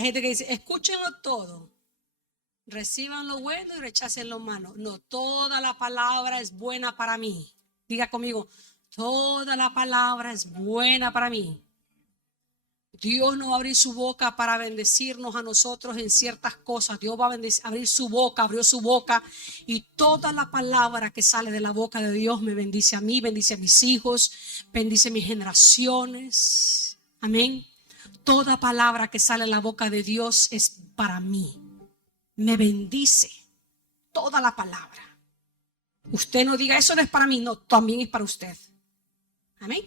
Hay gente que dice, escúchenlo todo, reciban lo bueno y rechacen lo malo. No, toda la palabra es buena para mí. Diga conmigo, toda la palabra es buena para mí. Dios no va a abrir su boca para bendecirnos a nosotros en ciertas cosas. Dios va a abrir su boca, abrió su boca, y toda la palabra que sale de la boca de Dios me bendice a mí, bendice a mis hijos, bendice a mis generaciones. Amén. Toda palabra que sale de la boca de Dios es para mí. Me bendice toda la palabra. Usted no diga, eso no es para mí. No, también es para usted. Amén.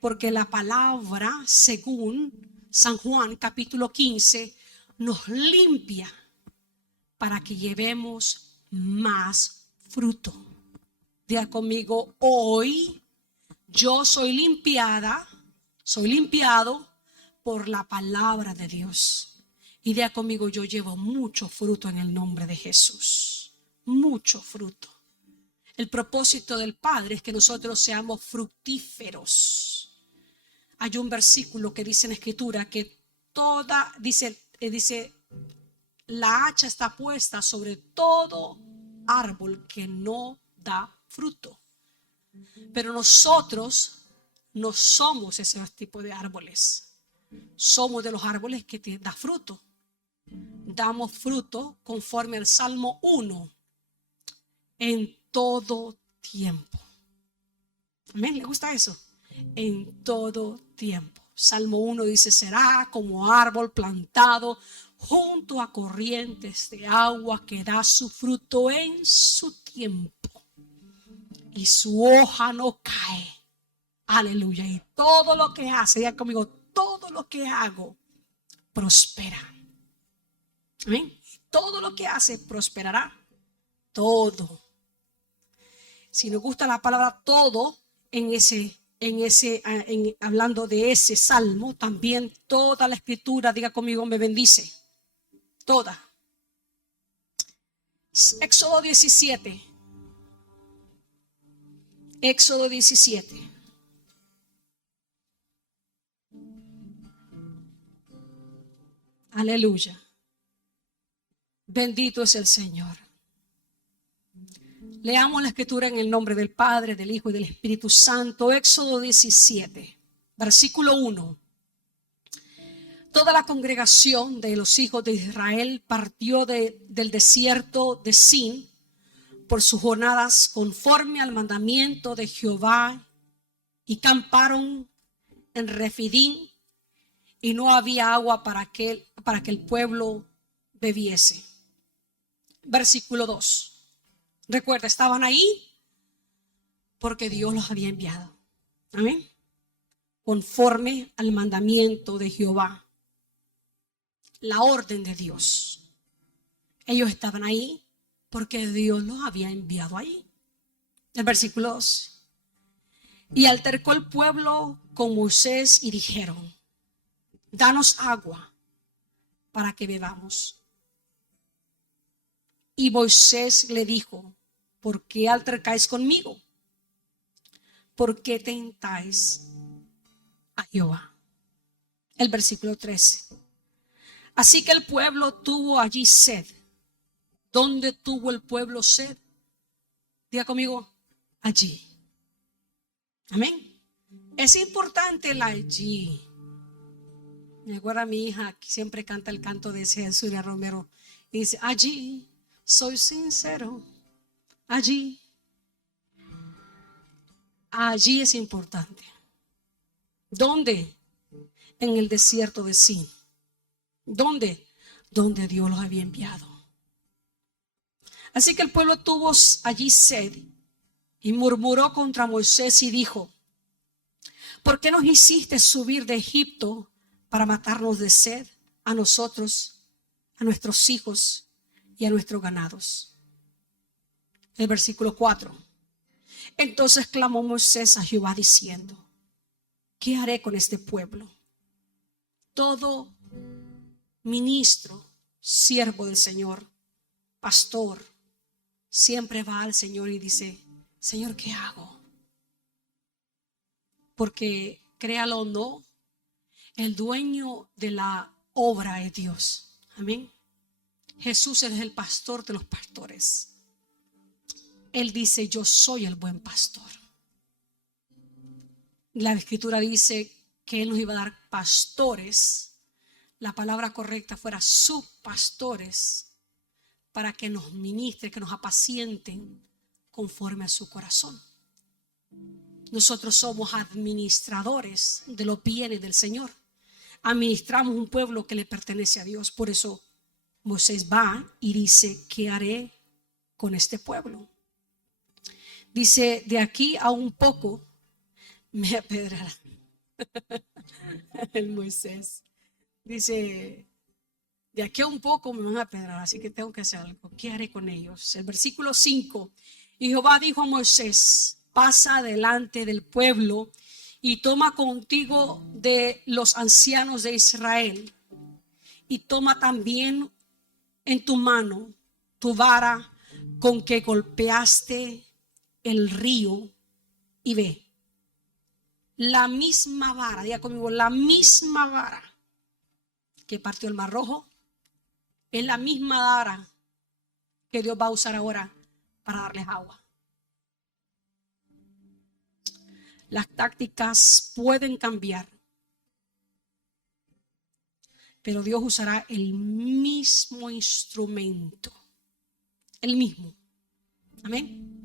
Porque la palabra, según San Juan capítulo 15, nos limpia para que llevemos más fruto. Diga conmigo, hoy yo soy limpiada, soy limpiado por la palabra de Dios. Y diga conmigo, yo llevo mucho fruto en el nombre de Jesús. Mucho fruto. El propósito del Padre es que nosotros seamos fructíferos. Hay un versículo que dice en la Escritura que dice, la hacha está puesta sobre todo árbol que no da fruto. Pero nosotros no somos ese tipo de árboles. Somos de los árboles que te da fruto. Damos fruto conforme al Salmo 1 en todo tiempo. Amén, ¿le gusta eso? En todo tiempo. Salmo 1 dice, será como árbol plantado junto a corrientes de agua que da su fruto en su tiempo y su hoja no cae. Aleluya. Y todo lo que hace, ya conmigo, todo lo que hago prospera. Amén. Todo lo que hace prosperará. Todo. Si nos gusta la palabra todo hablando de ese salmo, también toda la escritura, diga conmigo, me bendice. Toda. Éxodo 17. Éxodo 17. Aleluya. Bendito es el Señor. Leamos la escritura en el nombre del Padre, del Hijo y del Espíritu Santo. Éxodo 17, versículo 1. Toda la congregación de los hijos de Israel partió del desierto de Sin por sus jornadas conforme al mandamiento de Jehová, y camparon en Refidim, y no había agua para que el pueblo bebiese. Versículo 2. Recuerda, estaban ahí porque Dios los había enviado. Amén. Conforme al mandamiento de Jehová, la orden de Dios. Ellos estaban ahí porque Dios los había enviado ahí. El versículo 2. Y altercó el pueblo con Moisés y dijeron, danos agua para que bebamos. Y Moisés le dijo, ¿por qué altercáis conmigo? ¿Por qué tentáis a Jehová? El versículo 13. Así que el pueblo tuvo allí sed. ¿Dónde tuvo el pueblo sed? Diga conmigo, allí. Amén. Es importante el allí. Me acuerdo a mi hija que siempre canta el canto de Cecilia Romero y dice, allí soy sincero, allí. Allí es importante. ¿Dónde? En el desierto de Sin. ¿Dónde? Donde Dios los había enviado. Así que el pueblo tuvo allí sed y murmuró contra Moisés y dijo, ¿por qué nos hiciste subir de Egipto para matarnos de sed a nosotros, a nuestros hijos y a nuestros ganados? El versículo 4. Entonces clamó Moisés a Jehová diciendo, ¿qué haré con este pueblo? Todo ministro, siervo del Señor, pastor, siempre va al Señor y dice, Señor, ¿qué hago? Porque créalo o no, el dueño de la obra de Dios. Amén. Jesús es el pastor de los pastores. Él dice: yo soy el buen pastor. La escritura dice que Él nos iba a dar pastores. La palabra correcta fuera subpastores, para que nos ministren, que nos apacienten conforme a su corazón. Nosotros somos administradores de los bienes del Señor. Administramos un pueblo que le pertenece a Dios. Por eso Moisés va y dice: ¿qué haré con este pueblo? Dice: de aquí a un poco me apedrarán. El Moisés dice: de aquí a un poco me van a apedrear, así que tengo que hacer algo. ¿Qué haré con ellos? El versículo 5. Y Jehová dijo a Moisés: pasa delante del pueblo y toma contigo de los ancianos de Israel, y toma también en tu mano tu vara con que golpeaste el río, y ve. La misma vara, diga conmigo, la misma vara que partió el Mar Rojo es la misma vara que Dios va a usar ahora para darles agua. Las tácticas pueden cambiar, pero Dios usará el mismo instrumento, el mismo. Amén.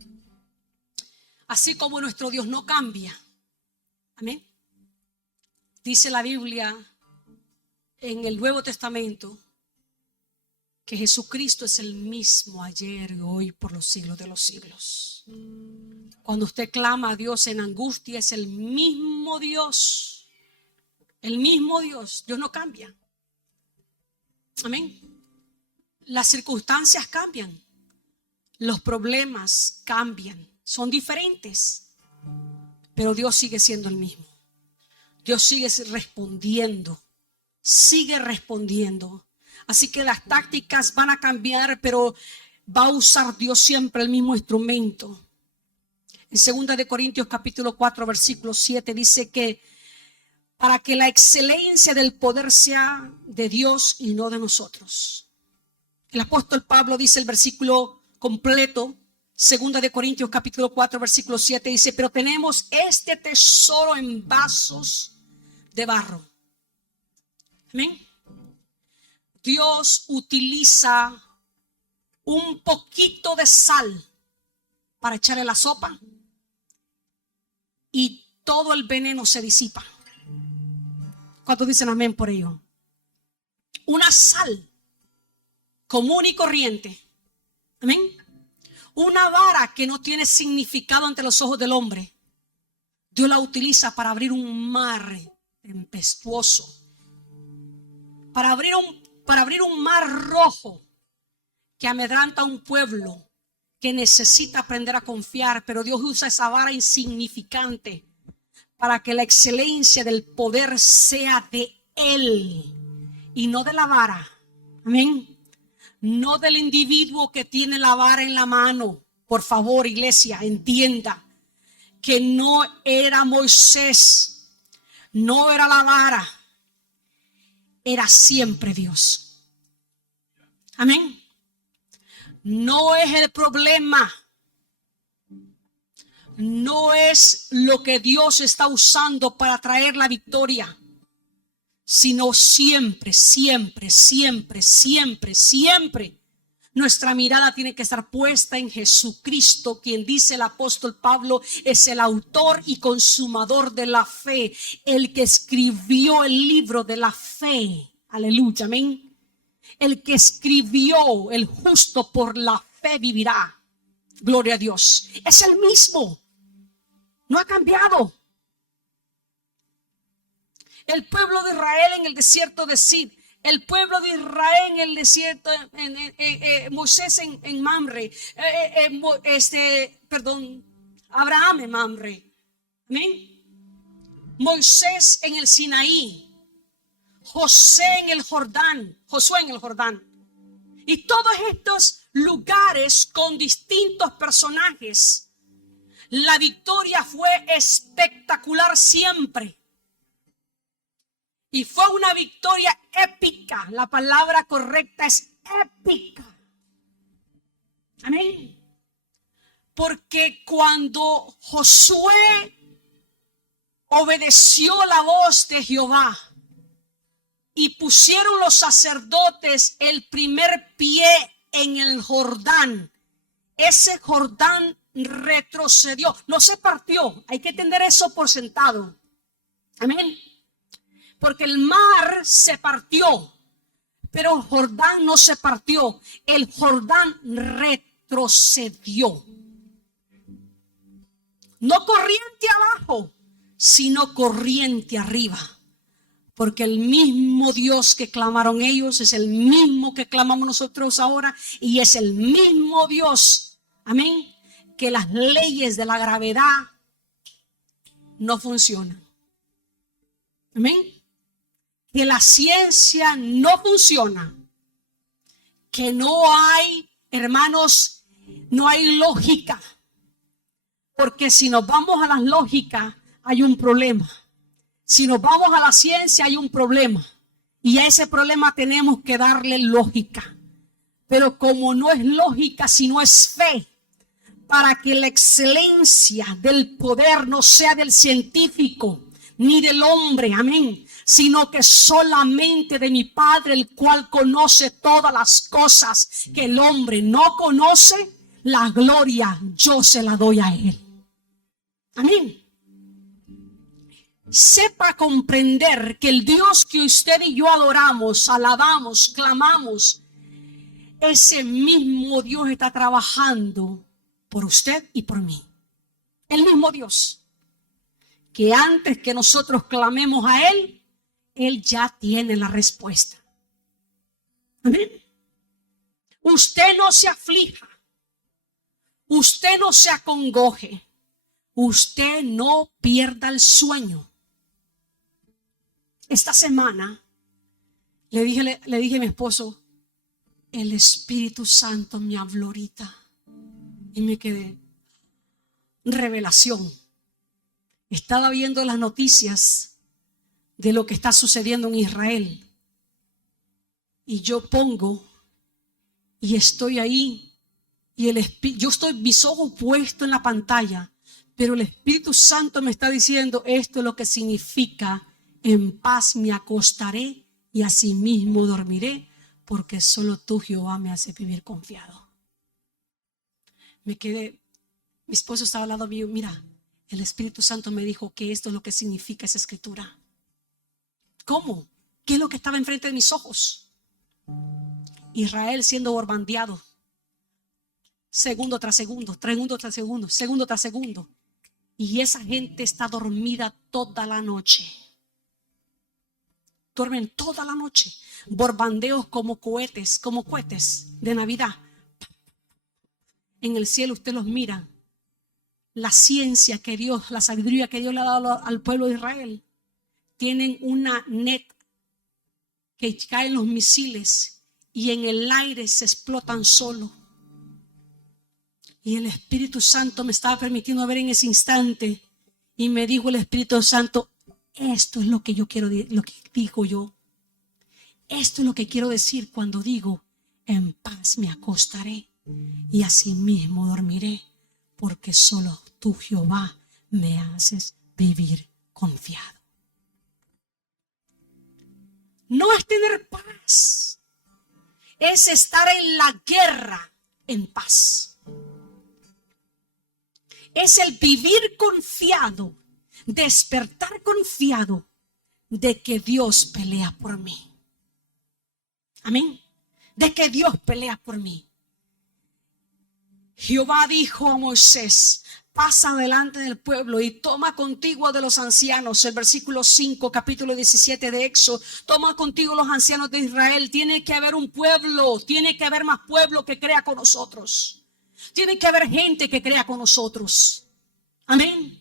Así como nuestro Dios no cambia. Amén. Dice la Biblia en el Nuevo Testamento que Jesucristo es el mismo ayer y hoy por los siglos de los siglos. Cuando usted clama a Dios en angustia, es el mismo Dios. El mismo Dios. Dios no cambia. Amén. Las circunstancias cambian. Los problemas cambian. Son diferentes. Pero Dios sigue siendo el mismo. Dios sigue respondiendo. Sigue respondiendo. Así que las tácticas van a cambiar, pero va a usar Dios siempre el mismo instrumento. En 2 de Corintios capítulo 4 versículo 7 dice que para que la excelencia del poder sea de Dios y no de nosotros. El apóstol Pablo dice el versículo completo, 2 de Corintios capítulo 4 versículo 7 dice: pero tenemos este tesoro en vasos de barro. Amén. Dios utiliza un poquito de sal para echarle la sopa y todo el veneno se disipa. ¿Cuántos dicen amén por ello? Una sal común y corriente. Amén. Una vara que no tiene significado ante los ojos del hombre, Dios la utiliza para abrir un mar tempestuoso, para abrir un mar rojo que amedrenta a un pueblo que necesita aprender a confiar. Pero Dios usa esa vara insignificante para que la excelencia del poder sea de Él y no de la vara. Amén. No del individuo que tiene la vara en la mano. Por favor, iglesia, entienda que no era Moisés, no era la vara, era siempre Dios. Amén. No es el problema, no es lo que Dios está usando para traer la victoria, sino siempre, siempre, siempre, siempre, siempre nuestra mirada tiene que estar puesta en Jesucristo, quien, dice el apóstol Pablo, es el autor y consumador de la fe, el que escribió el libro de la fe. Aleluya, amén. El que escribió: el justo por la fe vivirá. Gloria a Dios. Es el mismo. No ha cambiado. El pueblo de Israel en el desierto de Sid. El pueblo de Israel en el desierto, Moisés en Mamre. Abraham en Mamre. Amén. Moisés en el Sinaí. Josué en el Jordán. Y todos estos lugares con distintos personajes, la victoria fue espectacular siempre. Y fue una victoria épica. La palabra correcta es épica. Amén. Porque cuando Josué obedeció la voz de Jehová y pusieron los sacerdotes el primer pie en el Jordán, ese Jordán retrocedió, no se partió. Hay que tener eso por sentado. Amén. Porque el mar se partió, pero el Jordán no se partió. El Jordán retrocedió. No corriente abajo, sino corriente arriba. Porque el mismo Dios que clamaron ellos es el mismo que clamamos nosotros ahora. Y es el mismo Dios, amén, que las leyes de la gravedad no funcionan. Amén. Que la ciencia no funciona. Que no hay, hermanos, no hay lógica. Porque si nos vamos a la lógica, hay un problema. Si nos vamos a la ciencia, hay un problema. Y a ese problema tenemos que darle lógica. Pero como no es lógica, sino es fe, para que la excelencia del poder no sea del científico ni del hombre, amén, sino que solamente de mi Padre, el cual conoce todas las cosas que el hombre no conoce, la gloria yo se la doy a él. Amén. Sepa comprender que el Dios que usted y yo adoramos, alabamos, clamamos, ese mismo Dios está trabajando por usted y por mí. El mismo Dios que antes que nosotros clamemos a Él, Él ya tiene la respuesta. Amén. Usted no se aflija. Usted no se acongoje. Usted no pierda el sueño. Esta semana le dije a mi esposo, el Espíritu Santo me habló ahorita. Y me quedé, revelación. Estaba viendo las noticias de lo que está sucediendo en Israel. Y yo pongo y estoy ahí. Y yo estoy mis ojos puestos en la pantalla. Pero el Espíritu Santo me está diciendo, esto es lo que significa: en paz me acostaré y asimismo dormiré, porque solo tú, Jehová, me hace vivir confiado. Me quedé, mi esposo estaba al lado mío, mira, el Espíritu Santo me dijo que esto es lo que significa esa escritura. ¿Cómo? ¿Qué es lo que estaba enfrente de mis ojos? Israel siendo bombardeado, segundo tras segundo, segundo tras segundo, segundo tras segundo. Y esa gente está dormida toda la noche. Duermen toda la noche. Bombardeos como cohetes de Navidad. En el cielo usted los mira. La ciencia que Dios, la sabiduría que Dios le ha dado al pueblo de Israel. Tienen una net que caen los misiles y en el aire se explotan solo. Y el Espíritu Santo me estaba permitiendo ver en ese instante. Y me dijo el Espíritu Santo, esto es lo que yo quiero, lo que digo yo. Esto es lo que quiero decir cuando digo, en paz me acostaré y asimismo dormiré, porque solo tú, Jehová, me haces vivir confiado. No es tener paz, es estar en la guerra en paz. Es el vivir confiado, despertar confiado de que Dios pelea por mí. Amén. De que Dios pelea por mí. Jehová dijo a Moisés, pasa delante del pueblo y toma contigo de los ancianos. El versículo 5, capítulo 17 de Éxodo. Toma contigo los ancianos de Israel. Tiene que haber un pueblo, tiene que haber más pueblo que crea con nosotros. Tiene que haber gente que crea con nosotros. Amén.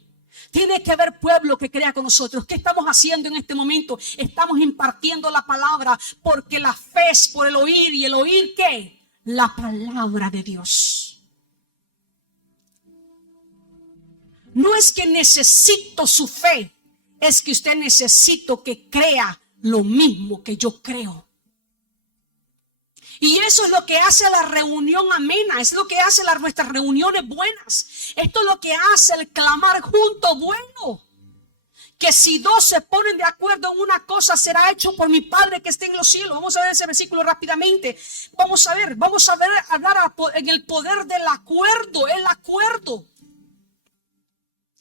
Tiene que haber pueblo que crea con nosotros. ¿Qué estamos haciendo en este momento? Estamos impartiendo la palabra, porque la fe es por el oír. ¿Y el oír qué? La palabra de Dios. No es que necesito su fe, es que usted necesita que crea lo mismo que yo creo. Y eso es lo que hace la reunión amena, es lo que hace nuestras reuniones buenas. Esto es lo que hace el clamar juntos bueno. Que si dos se ponen de acuerdo en una cosa, será hecho por mi Padre que está en los cielos. Vamos a ver ese versículo rápidamente. Vamos a ver, hablar en el poder del acuerdo, el acuerdo.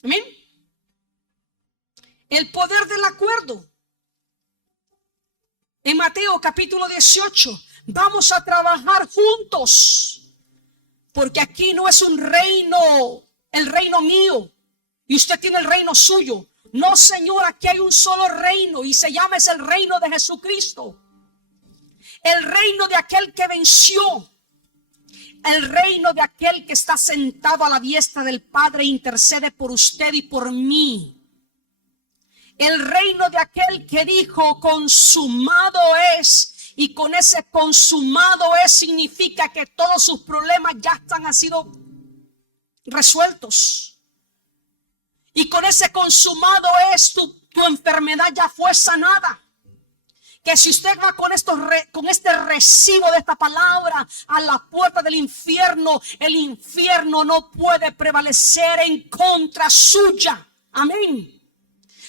Amén. El poder del acuerdo. En Mateo capítulo 18, vamos a trabajar juntos. Porque aquí no es un reino, el reino mío, y usted tiene el reino suyo. No, Señor, aquí hay un solo reino y se llama, es el reino de Jesucristo. El reino de aquel que venció. El reino de aquel que está sentado a la diestra del Padre e intercede por usted y por mí. El reino de aquel que dijo consumado es. Y con ese consumado es significa que todos sus problemas ya han sido resueltos. Y con ese consumado es tu enfermedad ya fue sanada. Que si usted va con este recibo de esta palabra a la puerta del infierno, el infierno no puede prevalecer en contra suya. Amén.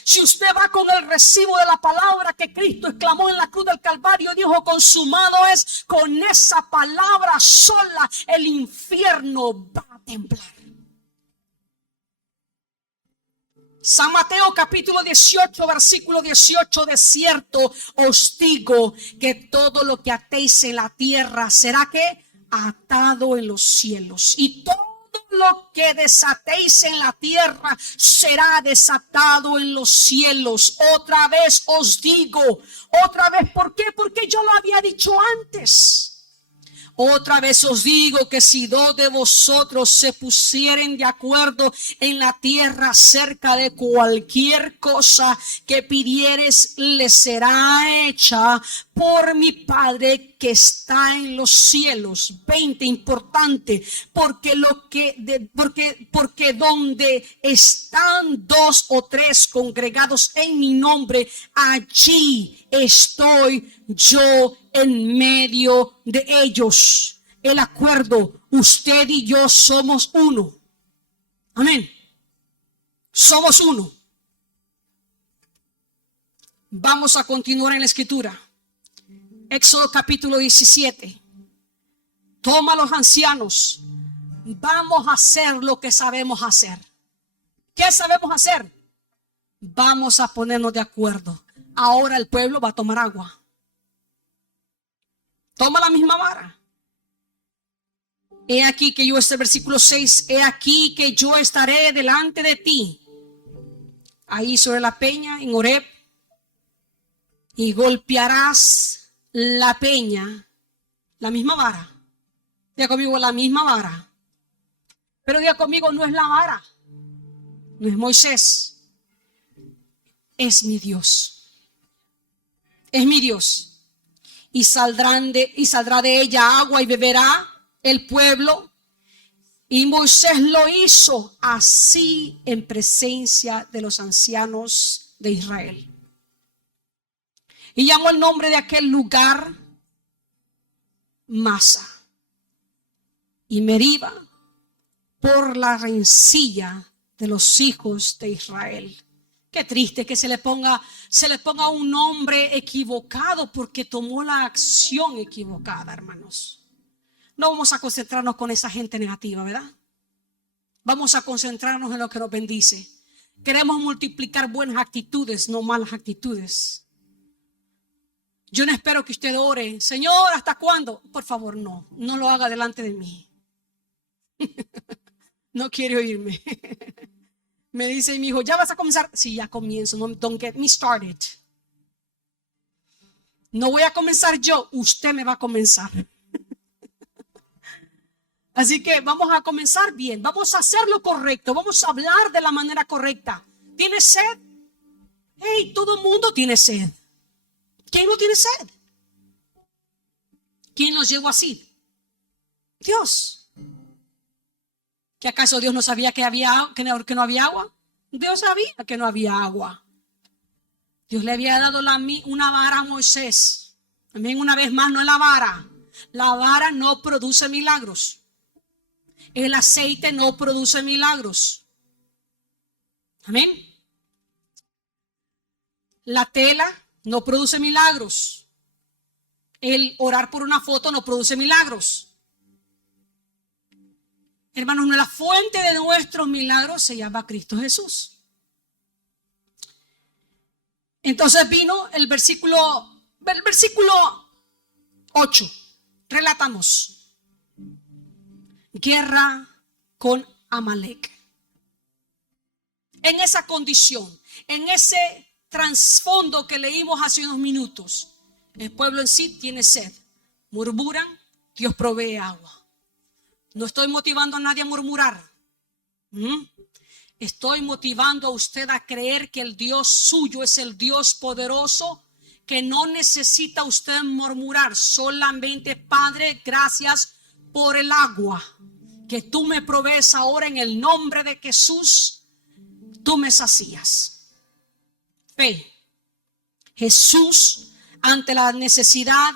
Si usted va con el recibo de la palabra que Cristo exclamó en la cruz del Calvario, dijo consumado es, con esa palabra sola el infierno va a temblar. San Mateo capítulo 18 versículo 18, de cierto os digo que todo lo que atéis en la tierra será que atado en los cielos, y todo lo que desatéis en la tierra será desatado en los cielos. Otra vez os digo, otra vez, ¿por qué? Porque yo lo había dicho antes. Otra vez os digo que si dos de vosotros se pusieren de acuerdo en la tierra acerca de cualquier cosa que pidieres, les será hecha por mi Padre que está en los cielos. 20, importante, porque donde están dos o tres congregados en mi nombre, allí estoy yo en medio de ellos. El acuerdo, usted y yo somos uno. Amén. Somos uno. Vamos a continuar en la escritura. Éxodo capítulo 17. Toma a los ancianos. Vamos a hacer lo que sabemos hacer. ¿Qué sabemos hacer? Vamos a ponernos de acuerdo. Ahora el pueblo va a tomar agua. Toma la misma vara. He aquí que yo, este versículo 6, he aquí que yo estaré delante de ti, ahí sobre la peña en Horeb, y golpearás la peña, la misma vara. Diga conmigo, la misma vara. Pero diga conmigo, no es la vara, no es Moisés, es mi Dios. Es mi Dios. Y saldrá de ella agua y beberá el pueblo. Y Moisés lo hizo así en presencia de los ancianos de Israel. Y llamó el nombre de aquel lugar Masa y Meriba, por la rencilla de los hijos de Israel. Qué triste que se le ponga un nombre equivocado porque tomó la acción equivocada, hermanos. No vamos a concentrarnos con esa gente negativa, ¿verdad? Vamos a concentrarnos en lo que nos bendice. Queremos multiplicar buenas actitudes, no malas actitudes. Yo no espero que usted ore, Señor, ¿hasta cuándo? Por favor, no lo haga delante de mí. No quiere oírme. Me dice mi hijo, ¿ya vas a comenzar? Sí, ya comienzo. No, don't get me started. No voy a comenzar yo, usted me va a comenzar. Así que vamos a comenzar bien. Vamos a hacer lo correcto. Vamos a hablar de la manera correcta. ¿Tiene sed? Hey, todo el mundo tiene sed. ¿Quién no tiene sed? ¿Quién nos llevó así? Dios. ¿Que acaso Dios no sabía que no había agua? Dios sabía que no había agua. Dios le había dado una vara a Moisés. También una vez más, no es la vara. La vara no produce milagros. El aceite no produce milagros. Amén. La tela no produce milagros. El orar por una foto no produce milagros. Hermanos, la fuente de nuestros milagros se llama Cristo Jesús. Entonces vino el versículo 8. Relatamos. Guerra con Amalek. En esa condición, en ese trasfondo que leímos hace unos minutos, el pueblo en sí tiene sed. Murmuran, Dios provee agua. No estoy motivando a nadie a murmurar. Estoy motivando a usted a creer que el Dios suyo es el Dios poderoso, que no necesita usted murmurar. Solamente, Padre, gracias por el agua que tú me provees ahora en el nombre de Jesús. Tú me sacías. Fe. Jesús, ante la necesidad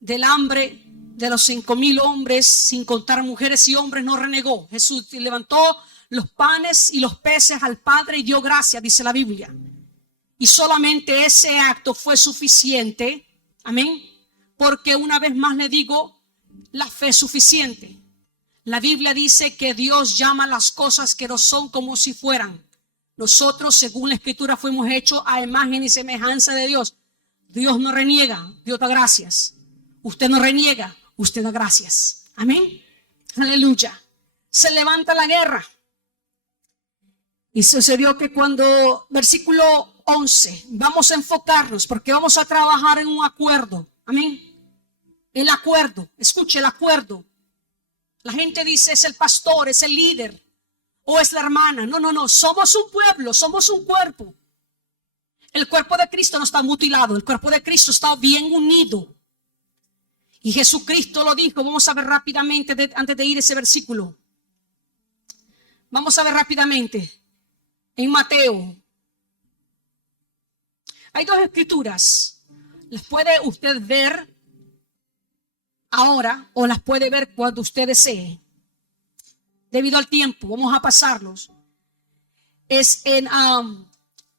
del hambre de los 5,000 hombres, sin contar mujeres y hombres, no renegó. Jesús levantó los panes y los peces al Padre y dio gracias, dice la Biblia. Y solamente ese acto fue suficiente. Amén. Porque una vez más le digo, la fe es suficiente. La Biblia dice que Dios llama las cosas que no son como si fueran. Nosotros, según la Escritura, fuimos hechos a imagen y semejanza de Dios. Dios no reniega, Dios da gracias. Usted no reniega, usted da gracias. Amén. Aleluya. Se levanta la guerra. Y sucedió que cuando, versículo 11, vamos a enfocarnos porque vamos a trabajar en un acuerdo. Amén. El acuerdo, escuche el acuerdo. La gente dice es el pastor, es el líder o es la hermana. No, no, no, somos un pueblo, somos un cuerpo. El cuerpo de Cristo no está mutilado, el cuerpo de Cristo está bien unido. Y Jesucristo lo dijo. Vamos a ver rápidamente antes de ir a ese versículo. Vamos a ver rápidamente. En Mateo. Hay dos escrituras. Las puede usted ver ahora o las puede ver cuando usted desee. Debido al tiempo, vamos a pasarlos. Es en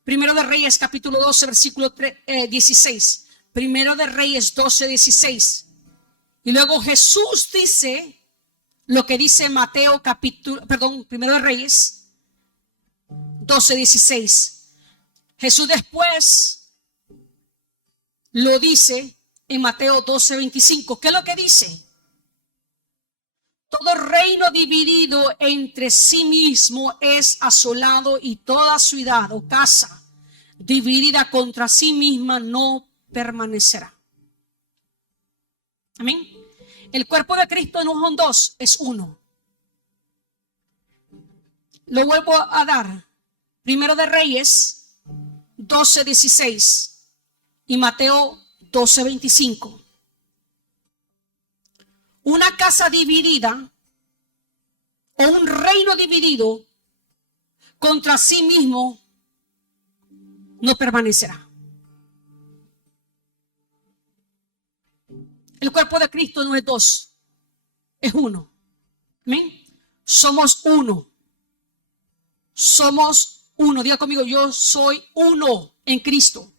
Primero de Reyes, capítulo 12, versículo 16. Primero de Reyes 12, 16. Y luego Jesús dice lo que dice Primero de Reyes 12, 16. Jesús después lo dice en Mateo 12, 25. ¿Qué es lo que dice? Todo reino dividido entre sí mismo es asolado, y toda ciudad o casa dividida contra sí misma no permanecerá. Amén. El cuerpo de Cristo no son dos, es uno. Lo vuelvo a dar. Primero de Reyes 12, 16 y Mateo 12, 25. Una casa dividida o un reino dividido contra sí mismo no permanecerá. El cuerpo de Cristo no es dos, es uno. ¿Amén? Somos uno. Somos uno. Diga conmigo, yo soy uno en Cristo.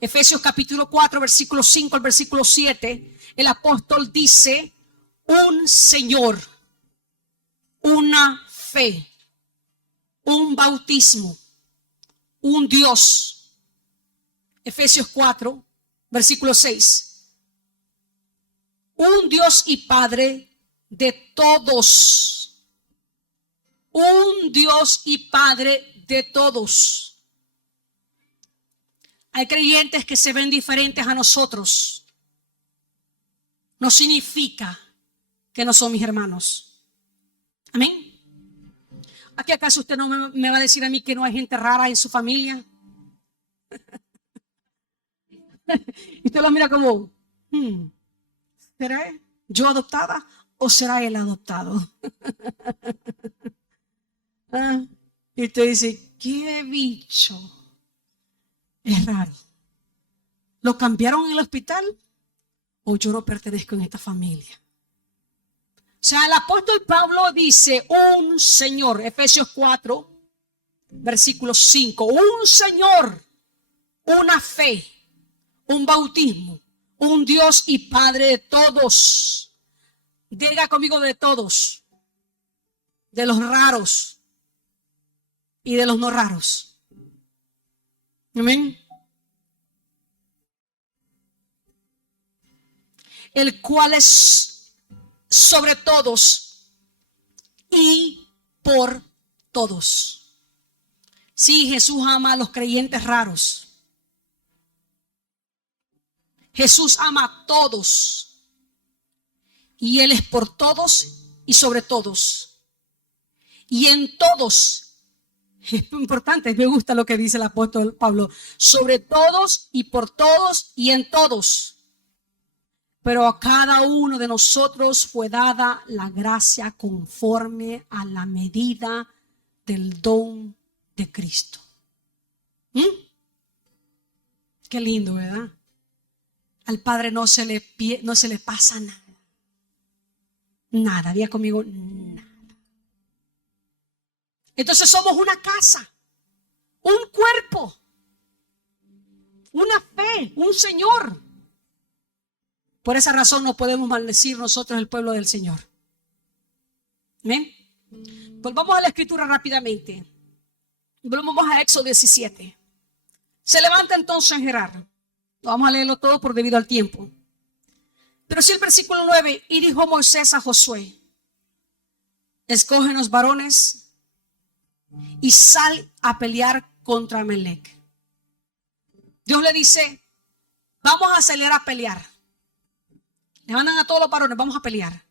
Efesios capítulo 4, versículo 5 al versículo 7. El apóstol dice: un Señor, una fe, un bautismo, un Dios. Efesios 4, versículo 6. Un Dios y Padre de todos. Un Dios y Padre de todos. Hay creyentes que se ven diferentes a nosotros. No significa que no son mis hermanos. Amén. ¿A qué acaso usted no me va a decir a mí que no hay gente rara en su familia? Y usted lo mira como, ¿será yo adoptada o será él adoptado? Y usted dice, qué bicho. Es raro. ¿Lo cambiaron en el hospital? ¿O yo no pertenezco en esta familia? O sea, el apóstol Pablo dice, un Señor, Efesios 4, versículo 5, un Señor, una fe, un bautismo, un Dios y Padre de todos. Diga conmigo, de todos, de los raros y de los no raros. Amén. El cual es sobre todos y por todos. Sí, Jesús ama a los creyentes raros. Jesús ama a todos. Y Él es por todos y sobre todos. Y en todos. Es muy importante, me gusta lo que dice el apóstol Pablo. Sobre todos y por todos y en todos. Pero a cada uno de nosotros fue dada la gracia conforme a la medida del don de Cristo. Qué lindo, ¿verdad? Al Padre no se le pasa nada. Nada, diga conmigo, nada. Entonces somos una casa, un cuerpo, una fe, un Señor. Por esa razón no podemos maldecir nosotros el pueblo del Señor. ¿Amén? Volvamos a la escritura rápidamente. Volvamos a Éxodo 17. Se levanta entonces Gerar. Vamos a leerlo todo por debido al tiempo. Pero sí el versículo 9. Y dijo Moisés a Josué: escógenos varones y sal a pelear contra Amalec. Dios le dice: vamos a salir a pelear. Le mandan a todos los varones, vamos a pelear.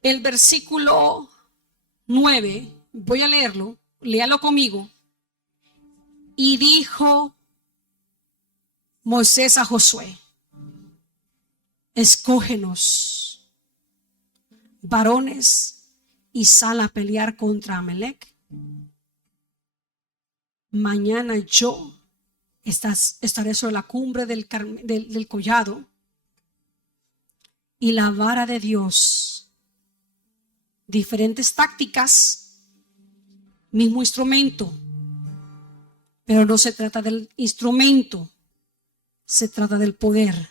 El versículo 9, voy a leerlo, léalo conmigo. Y dijo Moisés a Josué: escógenos varones y sal a pelear contra Amalec. Mañana yo estaré sobre la cumbre del collado, y la vara de Dios, diferentes tácticas, mismo instrumento, pero no se trata del instrumento, se trata del poder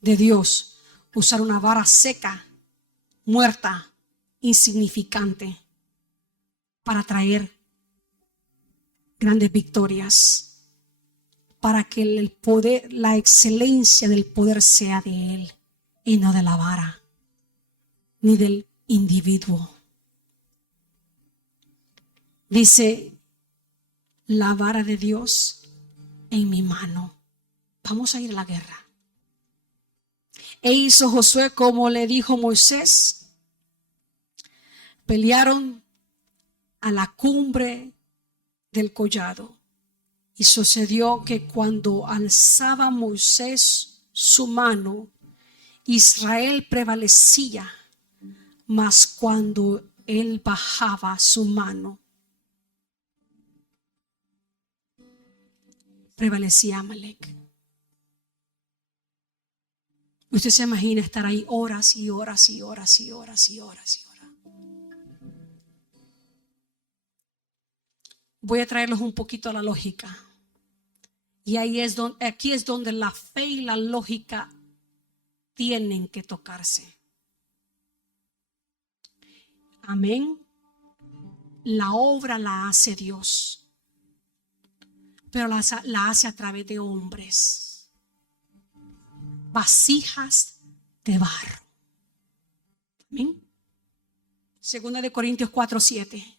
de Dios. Usar una vara seca, muerta, insignificante, para traer grandes victorias. Para que el poder, la excelencia del poder sea de Él y no de la vara, ni del individuo. Dice: la vara de Dios en mi mano. Vamos a ir a la guerra. E hizo Josué como le dijo Moisés. Pelearon a la cumbre del collado. Y sucedió que cuando alzaba Moisés su mano, Israel prevalecía, mas cuando él bajaba su mano, prevalecía Amalec. Usted se imagina estar ahí horas y horas y horas y horas y horas y horas. Voy a traerlos un poquito a la lógica. Y aquí es donde la fe y la lógica tienen que tocarse. Amén. La obra la hace Dios, pero la hace a través de hombres, vasijas de barro. Amén. Segunda de Corintios 4:7.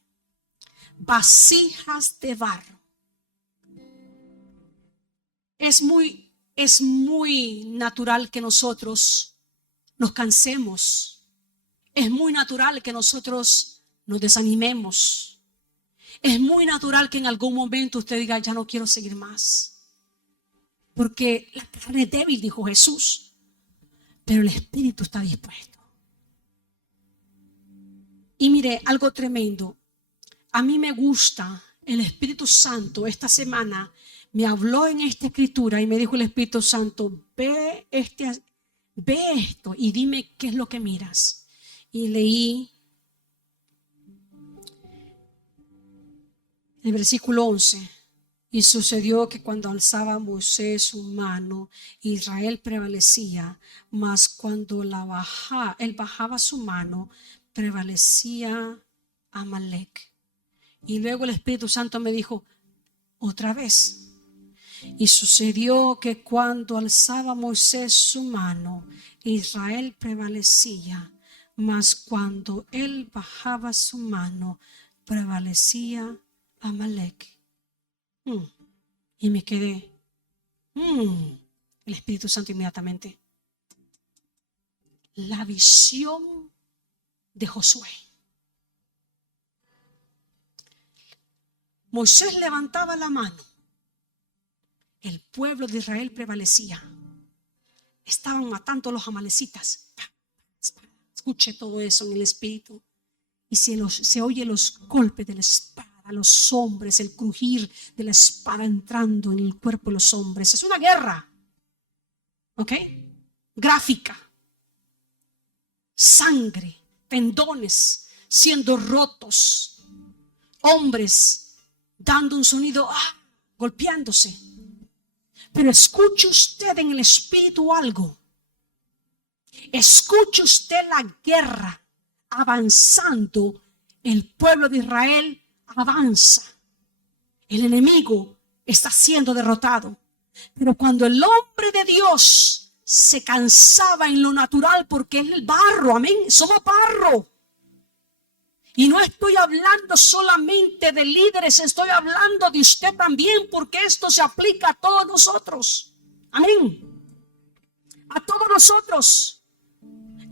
Vasijas de barro. Es muy natural que nosotros nos cansemos. Es muy natural que nosotros nos desanimemos. Es muy natural que en algún momento usted diga: ya no quiero seguir más. Porque la carne es débil, dijo Jesús, pero el espíritu está dispuesto. Y mire, algo tremendo. A mí me gusta el Espíritu Santo esta semana me habló en esta escritura y me dijo el Espíritu Santo, ve esto y dime qué es lo que miras. Y leí el versículo 11. Y sucedió que cuando alzaba Moisés su mano, Israel prevalecía, mas cuando él bajaba su mano, prevalecía Amalek. Y luego el Espíritu Santo me dijo, otra vez. Y sucedió que cuando alzaba Moisés su mano, Israel prevalecía, mas cuando él bajaba su mano, prevalecía Amalek. Y me quedé. El Espíritu Santo inmediatamente. La visión de Josué. Moisés levantaba la mano. El pueblo de Israel prevalecía. Estaban matando a los amalecitas. Escuche todo eso en el Espíritu. Y se oye los golpes de la espada. A los hombres, el crujir de la espada entrando en el cuerpo de los hombres. Es una guerra, ¿ok? Gráfica. Sangre, tendones siendo rotos, hombres dando un sonido, golpeándose. Pero escuche usted en el Espíritu algo. Escuche usted la guerra avanzando. El pueblo de Israel avanza. El enemigo está siendo derrotado. Pero cuando el hombre de Dios se cansaba en lo natural, porque es el barro, amén, somos barro. Y no estoy hablando solamente de líderes, estoy hablando de usted también, porque esto se aplica a todos nosotros. Amén. A todos nosotros.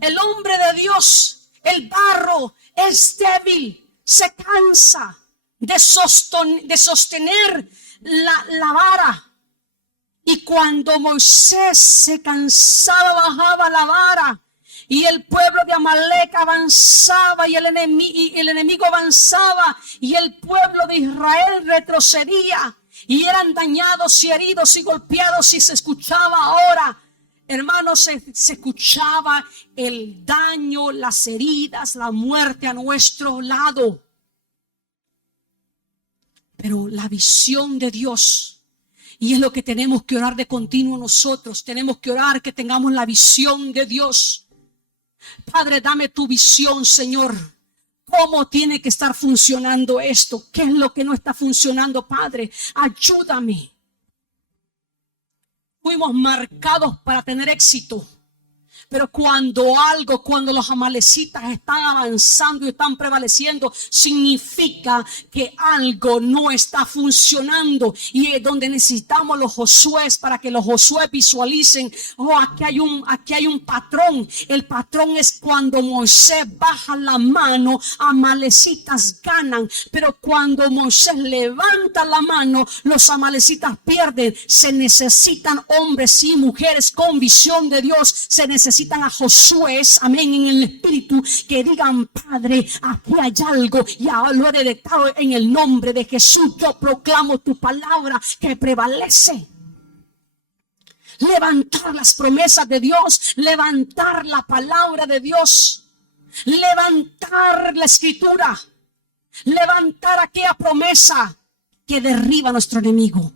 El hombre de Dios, el barro, es débil, se cansa de sostener la vara. Y cuando Moisés se cansaba, bajaba la vara. Y el pueblo de Amalek avanzaba y el enemigo avanzaba. Y el pueblo de Israel retrocedía. Y eran dañados y heridos y golpeados. Y se escuchaba ahora, hermanos, se escuchaba el daño, las heridas, la muerte a nuestro lado. Pero la visión de Dios, y es lo que tenemos que orar de continuo nosotros, tenemos que orar que tengamos la visión de Dios. Padre, dame tu visión, Señor. ¿Cómo tiene que estar funcionando esto? ¿Qué es lo que no está funcionando, Padre? Ayúdame. Fuimos marcados para tener éxito. Pero cuando los amalecitas están avanzando y están prevaleciendo, significa que algo no está funcionando. Y es donde necesitamos los Josué, para que los Josué visualicen, aquí hay un patrón. El patrón es cuando Moisés baja la mano, amalecitas ganan. Pero cuando Moisés levanta la mano, los amalecitas pierden. Se necesitan hombres y mujeres con visión de Dios. Se necesitan a Josué, amén, en el Espíritu, que digan: Padre, aquí hay algo, ya lo he detectado en el nombre de Jesús. Yo proclamo tu palabra que prevalece. Levantar las promesas de Dios, levantar la palabra de Dios, levantar la escritura, levantar aquella promesa que derriba a nuestro enemigo.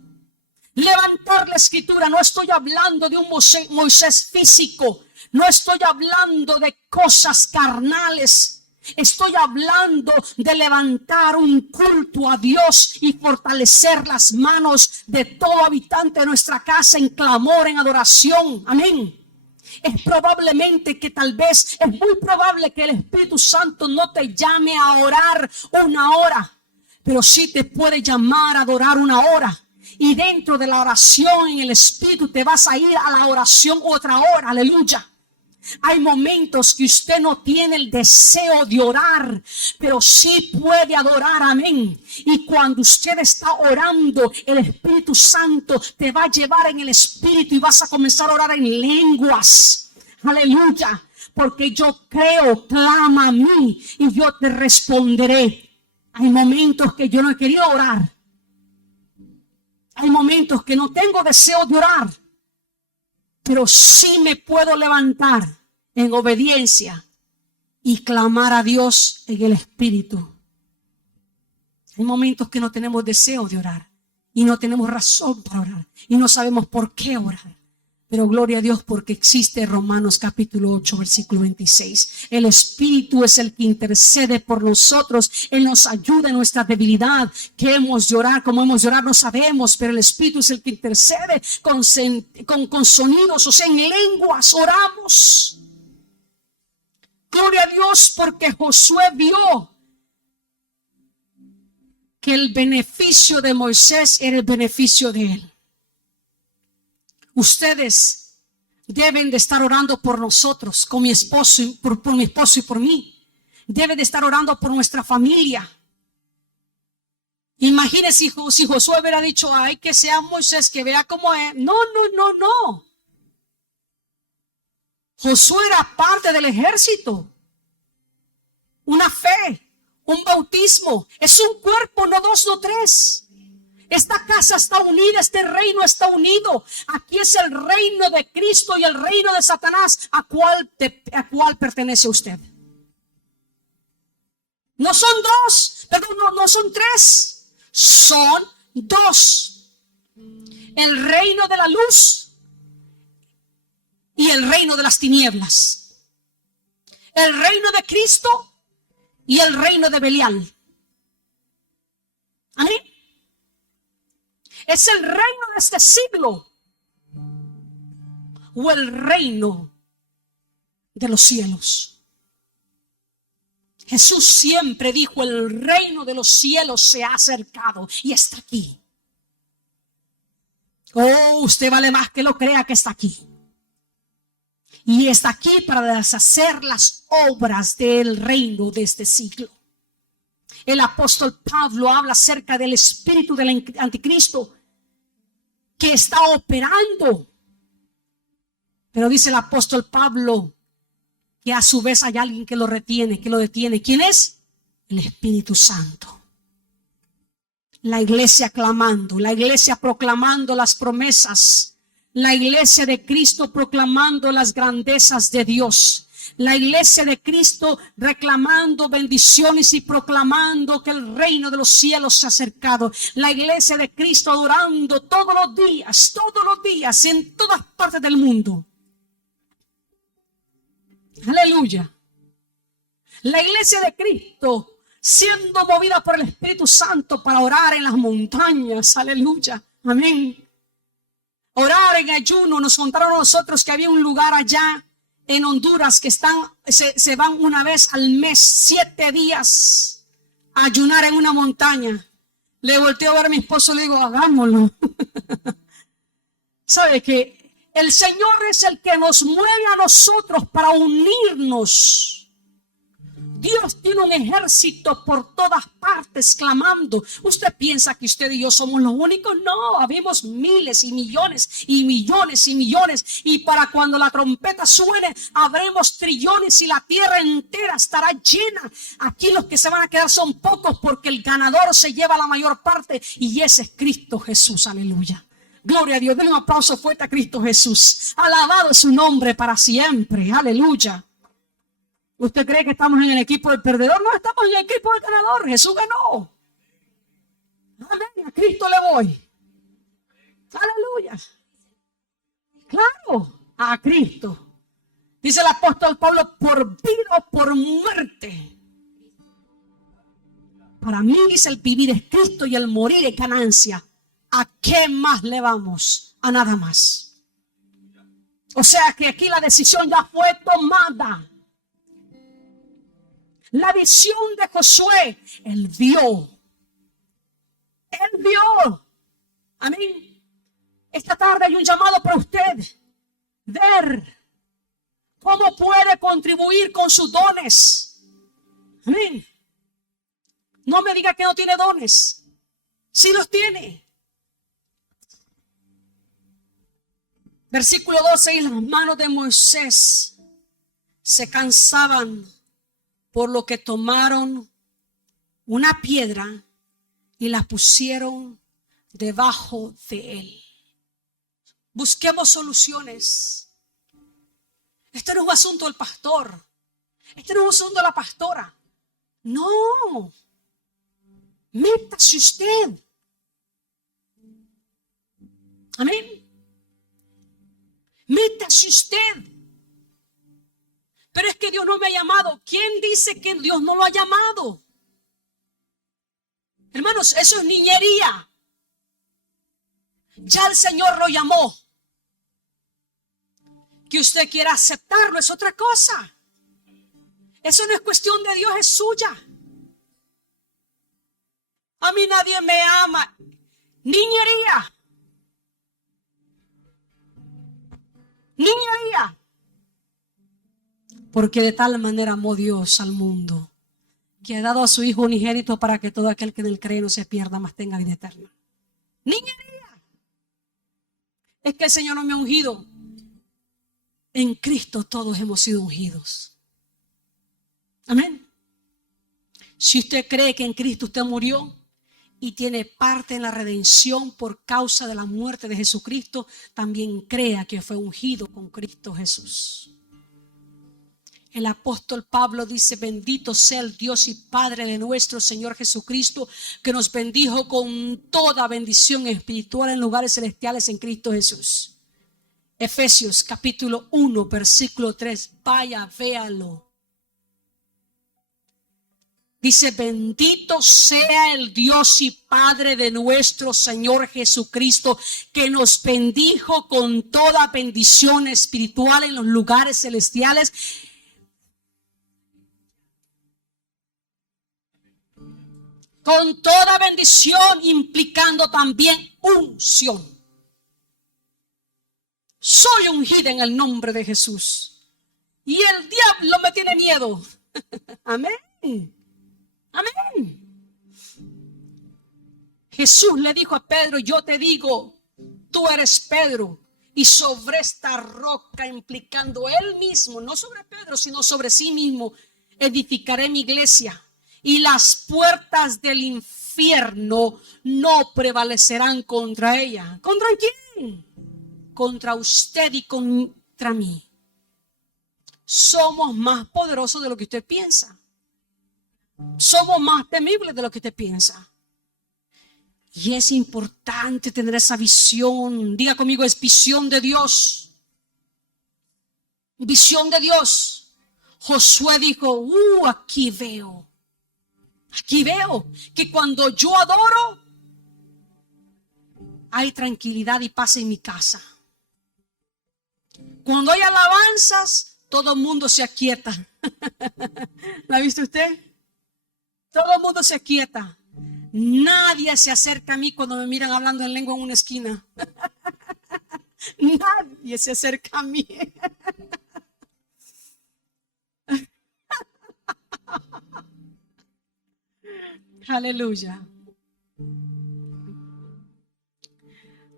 Levantar la escritura. No estoy hablando de un Moisés físico. No estoy hablando de cosas carnales. Estoy hablando de levantar un culto a Dios y fortalecer las manos de todo habitante de nuestra casa en clamor, en adoración. Amén. Es probablemente que es muy probable que el Espíritu Santo no te llame a orar una hora, pero sí te puede llamar a adorar una hora. Y dentro de la oración en el Espíritu te vas a ir a la oración otra hora. Aleluya. Hay momentos que usted no tiene el deseo de orar, pero sí puede adorar. Amén. Y cuando usted está orando, el Espíritu Santo te va a llevar en el Espíritu y vas a comenzar a orar en lenguas. Aleluya. Porque yo creo, clama a mí y yo te responderé. Hay momentos que yo no he querido orar. Hay momentos que no tengo deseo de orar. Pero sí me puedo levantar en obediencia y clamar a Dios en el Espíritu. Hay momentos que no tenemos deseo de orar y no tenemos razón para orar y no sabemos por qué orar. Pero gloria a Dios porque existe Romanos capítulo 8 versículo 26. El Espíritu es el que intercede por nosotros. Él nos ayuda en nuestra debilidad. Que hemos de orar, como hemos de orar no sabemos, pero el Espíritu es el que intercede con sonidos, o sea, en lenguas oramos. Gloria a Dios porque Josué vio que el beneficio de Moisés era el beneficio de él. Ustedes deben de estar orando por nosotros, con mi esposo, por mi esposo y por mí. Deben de estar orando por nuestra familia. Imagínense si Josué hubiera dicho, ay, que sea Moisés, que vea cómo es. No. Josué era parte del ejército. Una fe, un bautismo. Es un cuerpo, no dos, no tres. Esta casa está unida, este reino está unido. Aquí es el reino de Cristo y el reino de Satanás. ¿A cuál pertenece usted? No son dos, perdón, no son tres. Son dos. El reino de la luz y el reino de las tinieblas. El reino de Cristo y el reino de Belial. Amén. ¿Es el reino de este siglo o el reino de los cielos? Jesús siempre dijo, el reino de los cielos se ha acercado y está aquí. Oh, usted vale más que lo crea que está aquí. Y está aquí para deshacer las obras del reino de este siglo. El apóstol Pablo habla acerca del espíritu del anticristo que está operando. Pero dice el apóstol Pablo que a su vez hay alguien que lo retiene, que lo detiene. ¿Quién es? El Espíritu Santo. La iglesia clamando, la iglesia proclamando las promesas, la iglesia de Cristo proclamando las grandezas de Dios. La iglesia de Cristo reclamando bendiciones y proclamando que el reino de los cielos se ha acercado. La iglesia de Cristo adorando todos los días, en todas partes del mundo. Aleluya. La iglesia de Cristo siendo movida por el Espíritu Santo para orar en las montañas. Aleluya. Amén. Orar en ayuno. Nos contaron a nosotros que había un lugar allá en Honduras que se van una vez al mes, 7 días a ayunar en una montaña. Le volteo a ver a mi esposo y le digo, hagámoslo. ¿Sabe que el Señor es el que nos mueve a nosotros para unirnos? Dios tiene un ejército por todas partes clamando. ¿Usted piensa que usted y yo somos los únicos? No, habemos miles y millones y millones y millones. Y para cuando la trompeta suene, habremos trillones y la tierra entera estará llena. Aquí los que se van a quedar son pocos porque el ganador se lleva la mayor parte y ese es Cristo Jesús. Aleluya. Gloria a Dios. Denle un aplauso fuerte a Cristo Jesús. Alabado es su nombre para siempre. Aleluya. ¿Usted cree que estamos en el equipo del perdedor? No, estamos en el equipo del ganador. Jesús ganó. Amén. A Cristo le voy. Aleluya. Claro, a Cristo. Dice el apóstol Pablo, por vida o por muerte. Para mí, dice, el vivir es Cristo y el morir es ganancia. ¿A qué más le vamos? A nada más. O sea que aquí la decisión ya fue tomada. La visión de Josué, él vio. Amén. Esta tarde hay un llamado para usted. Ver cómo puede contribuir con sus dones. Amén. No me diga que no tiene dones. Sí los tiene. Versículo 12, y las manos de Moisés se cansaban, por lo que tomaron una piedra y la pusieron debajo de él. Busquemos soluciones. Este no es un asunto del pastor. Este no es un asunto de la pastora. No. Métase usted. Amén. Métase usted. Pero es que Dios no me ha llamado. ¿Quién dice que Dios no lo ha llamado? Hermanos, eso es niñería. Ya el Señor lo llamó. Que usted quiera aceptarlo es otra cosa. Eso no es cuestión de Dios, es suya. A mí nadie me ama. Niñería. Niñería. Porque de tal manera amó Dios al mundo, que ha dado a su Hijo unigénito para que todo aquel que en él cree no se pierda, mas tenga vida eterna. Niñería. Es que el Señor no me ha ungido. En Cristo todos hemos sido ungidos. Amén. Si usted cree que en Cristo usted murió y tiene parte en la redención por causa de la muerte de Jesucristo, también crea que fue ungido con Cristo Jesús. El apóstol Pablo dice: bendito sea el Dios y Padre de nuestro Señor Jesucristo, que nos bendijo con toda bendición espiritual en lugares celestiales en Cristo Jesús. Efesios capítulo 1 versículo 3. Vaya, véalo. Dice: bendito sea el Dios y Padre de nuestro Señor Jesucristo, que nos bendijo con toda bendición espiritual en los lugares celestiales. Con toda bendición, implicando también unción. Soy ungida en el nombre de Jesús. Y el diablo me tiene miedo. Amén. Amén. Jesús le dijo a Pedro: yo te digo, tú eres Pedro, y sobre esta roca, implicando él mismo, no sobre Pedro, sino sobre sí mismo, edificaré mi iglesia, y las puertas del infierno no prevalecerán contra ella. ¿Contra quién? Contra usted y contra mí. Somos más poderosos de lo que usted piensa. Somos más temibles de lo que usted piensa. Y es importante tener esa visión. Diga conmigo: es visión de Dios. Visión de Dios. Josué dijo: aquí veo que cuando yo adoro, hay tranquilidad y paz en mi casa. Cuando hay alabanzas, todo el mundo se aquieta. ¿La ha visto usted? Todo el mundo se aquieta. Nadie se acerca a mí cuando me miran hablando en lengua en una esquina. Nadie se acerca a mí. Aleluya.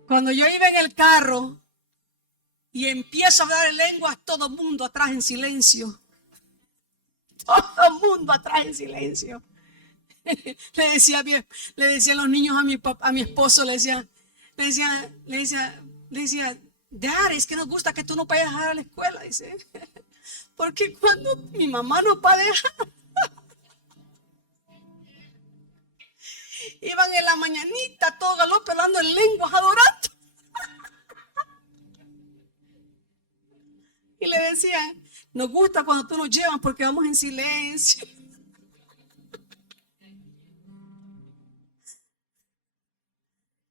Cuando yo iba en el carro y empiezo a hablar en lenguas, todo el mundo atrás en silencio. Todo el mundo atrás en silencio. Le decía a los niños, a mi esposo, le decía, Dad, es que nos gusta que tú no vayas a dejar a la escuela, dice. Porque cuando mi mamá nos va a dejar, iban en la mañanita todo galope hablando en lenguas, adorando. Y le decían: nos gusta cuando tú nos llevas porque vamos en silencio.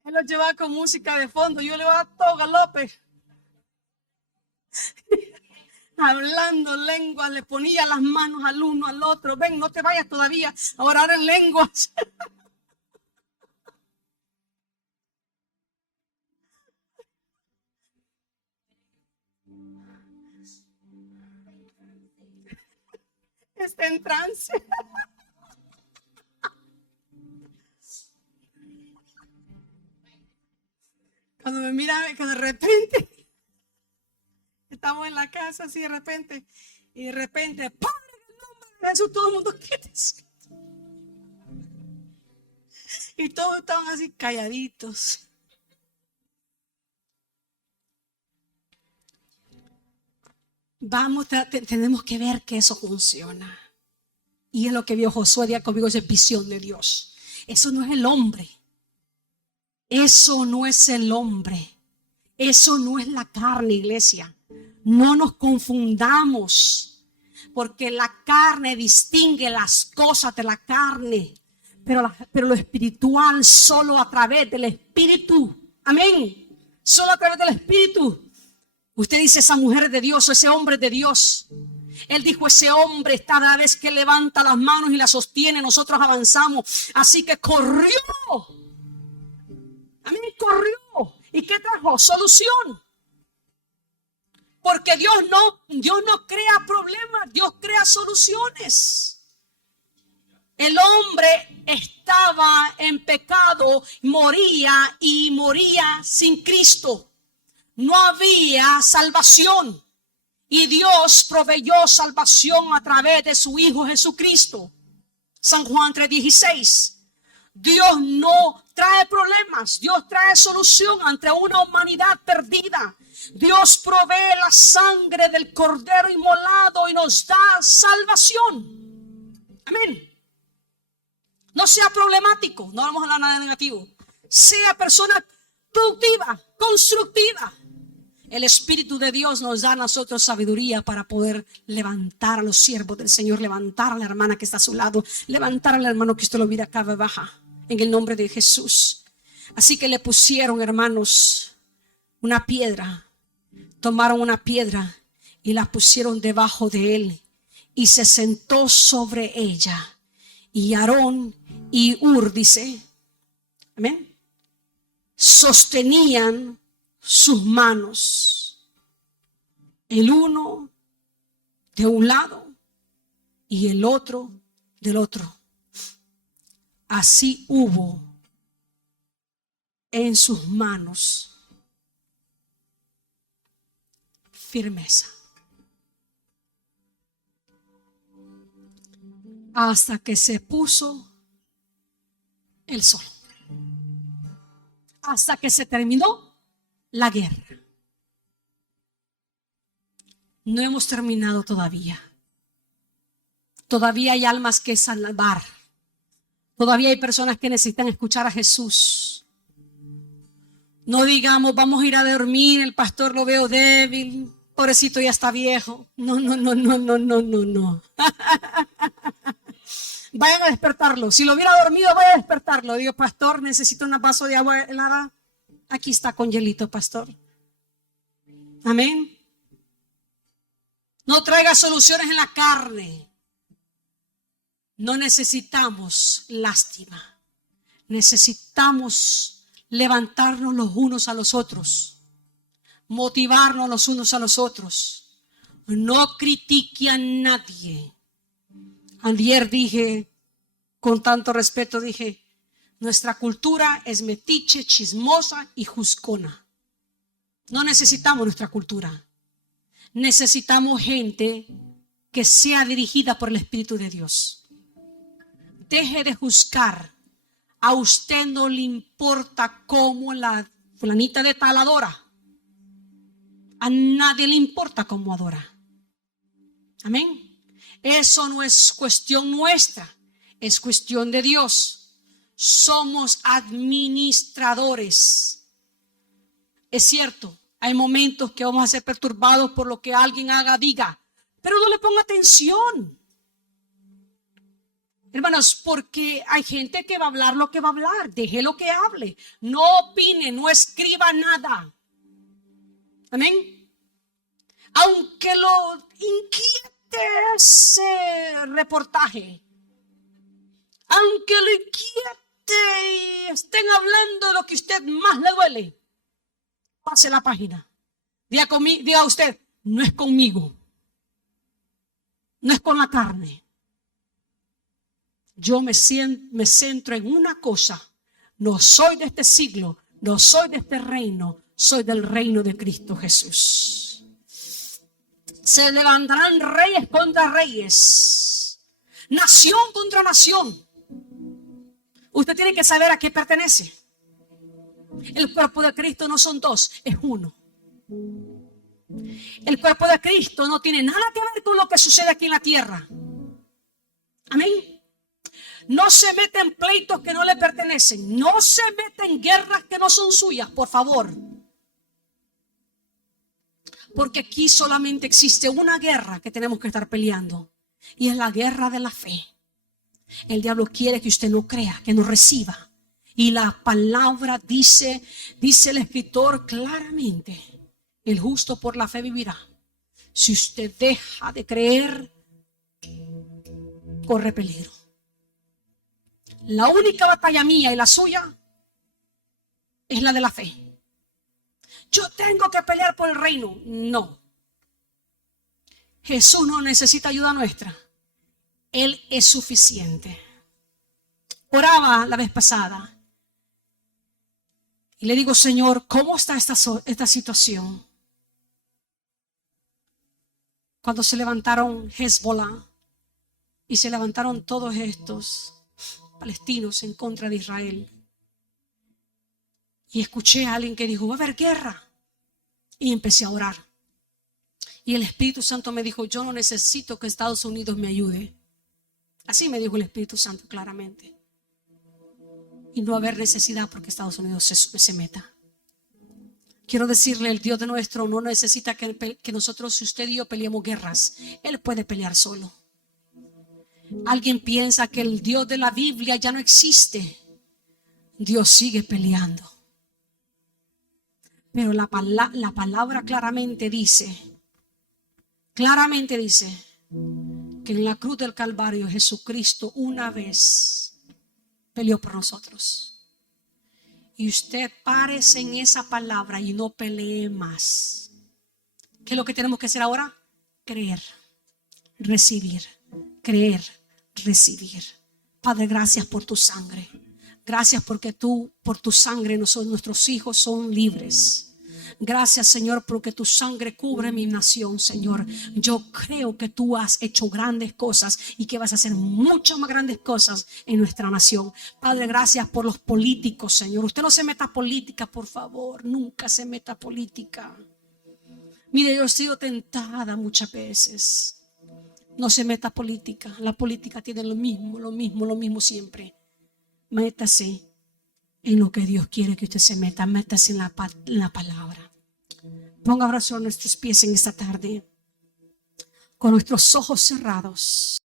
Él los llevaba con música de fondo, yo le iba a todo galope. Hablando lenguas, le ponía las manos al uno, al otro. Ven, no te vayas todavía a orar en lenguas. Está en trance. Cuando me mira, que de repente estamos en la casa así de repente, y de repente, Padre, en el nombre de Jesús, todo el mundo quédese. Y todos estaban así calladitos. Vamos, tenemos que ver que eso funciona. Y es lo que vio Josué día conmigo, esa visión de Dios. Eso no es el hombre. Eso no es el hombre. Eso no es la carne, iglesia. No nos confundamos, porque la carne distingue las cosas de la carne, pero lo espiritual solo a través del Espíritu. Amén. Solo a través del Espíritu. Usted dice esa mujer de Dios o ese hombre de Dios. Él dijo, ese hombre cada vez que levanta las manos y las sostiene, nosotros avanzamos. Así que corrió. Amén, corrió. ¿Y qué trajo? Solución. Porque Dios no crea problemas, Dios crea soluciones. El hombre estaba en pecado, moría sin Cristo. No había salvación. Y Dios proveyó salvación a través de su Hijo Jesucristo. San Juan 3:16. Dios no trae problemas, Dios trae solución ante una humanidad perdida. Dios provee la sangre del Cordero inmolado y nos da salvación. Amén. No sea problemático, no vamos a hablar nada negativo. Sea persona productiva, constructiva. El Espíritu de Dios nos da a nosotros sabiduría para poder levantar a los siervos del Señor, levantar a la hermana que está a su lado, levantar al hermano que usted lo mira acá baja, en el nombre de Jesús. Así que le pusieron, hermanos, una piedra. Tomaron una piedra y la pusieron debajo de él y se sentó sobre ella. Y Aarón y Hur, dice, amén, sostenían sus manos, el uno de un lado y el otro del otro. Así hubo en sus manos firmeza. Hasta que se puso el sol. Hasta que se terminó la guerra. No hemos terminado todavía. Todavía hay almas que salvar. Todavía hay personas que necesitan escuchar a Jesús. No digamos, vamos a ir a dormir, el pastor lo veo débil, pobrecito ya está viejo. No. Vayan a despertarlo. Si lo hubiera dormido, vaya a despertarlo. Digo, pastor, necesito un vaso de agua helada. Aquí está con hielito, pastor. Amén. No traiga soluciones en la carne. No necesitamos lástima. Necesitamos levantarnos los unos a los otros. Motivarnos los unos a los otros. No critique a nadie. Ayer dije, con tanto respeto, dije, nuestra cultura es metiche, chismosa y juzgona. No necesitamos nuestra cultura. Necesitamos gente que sea dirigida por el Espíritu de Dios. Deje de juzgar. A usted no le importa cómo la fulanita de tal adora. A nadie le importa cómo adora. Amén. Eso no es cuestión nuestra, es cuestión de Dios. Somos administradores. Es cierto, hay momentos que vamos a ser perturbados por lo que alguien haga, diga, pero no le ponga atención. Hermanos, porque hay gente que va a hablar lo que va a hablar. Deje lo que hable. No opine, no escriba nada. Amén. Aunque lo inquiete ese reportaje, aunque lo inquiete y estén hablando de lo que a usted más le duele, pase la página. Diga usted, no es conmigo, no es con la carne. Yo me centro en una cosa. No soy de este siglo, no soy de este reino, soy del reino de Cristo Jesús. Se levantarán reyes contra reyes, nación contra nación. Usted tiene que saber a qué pertenece. El cuerpo de Cristo no son dos, es uno. El cuerpo de Cristo no tiene nada que ver con lo que sucede aquí en la tierra. Amén. No se mete en pleitos que no le pertenecen. No se mete en guerras que no son suyas, por favor. Porque aquí solamente existe una guerra que tenemos que estar peleando. Y es la guerra de la fe. El diablo quiere que usted no crea, que no reciba. Y la palabra dice el escritor claramente: el justo por la fe vivirá. Si usted deja de creer, corre peligro. La única batalla mía y la suya es la de la fe. Yo tengo que pelear por el reino. No. Jesús no necesita ayuda nuestra. Él es suficiente. Oraba la vez pasada y le digo: Señor, ¿cómo está esta situación? Cuando se levantaron Hezbollah y se levantaron todos estos palestinos en contra de Israel, y escuché a alguien que dijo: va a haber guerra, y empecé a orar, y el Espíritu Santo me dijo: yo no necesito que Estados Unidos me ayude. Así me dijo el Espíritu Santo claramente. Y no va a haber necesidad porque Estados Unidos se meta. Quiero decirle: el Dios de nuestro no necesita que nosotros, si usted y yo, peleemos guerras. Él puede pelear solo. Alguien piensa que el Dios de la Biblia ya no existe. Dios sigue peleando. Pero la palabra claramente dice que en la cruz del Calvario Jesucristo una vez peleó por nosotros. Y usted párese en esa palabra y no pelee más. ¿Qué es lo que tenemos que hacer ahora? Creer, recibir, creer, recibir. Padre, gracias por tu sangre. Gracias porque tú, por tu sangre, nuestros hijos son libres. Gracias, Señor, porque tu sangre cubre mi nación, Señor. Yo creo que tú has hecho grandes cosas y que vas a hacer muchas más grandes cosas en nuestra nación. Padre, gracias por los políticos, Señor. Usted no se meta a política, por favor. Nunca se meta a política. Mire, yo he sido tentada muchas veces. No se meta a política. La política tiene lo mismo siempre. Métase en lo que Dios quiere que usted se meta. Métase en la palabra. Ponga oración a nuestros pies en esta tarde, con nuestros ojos cerrados.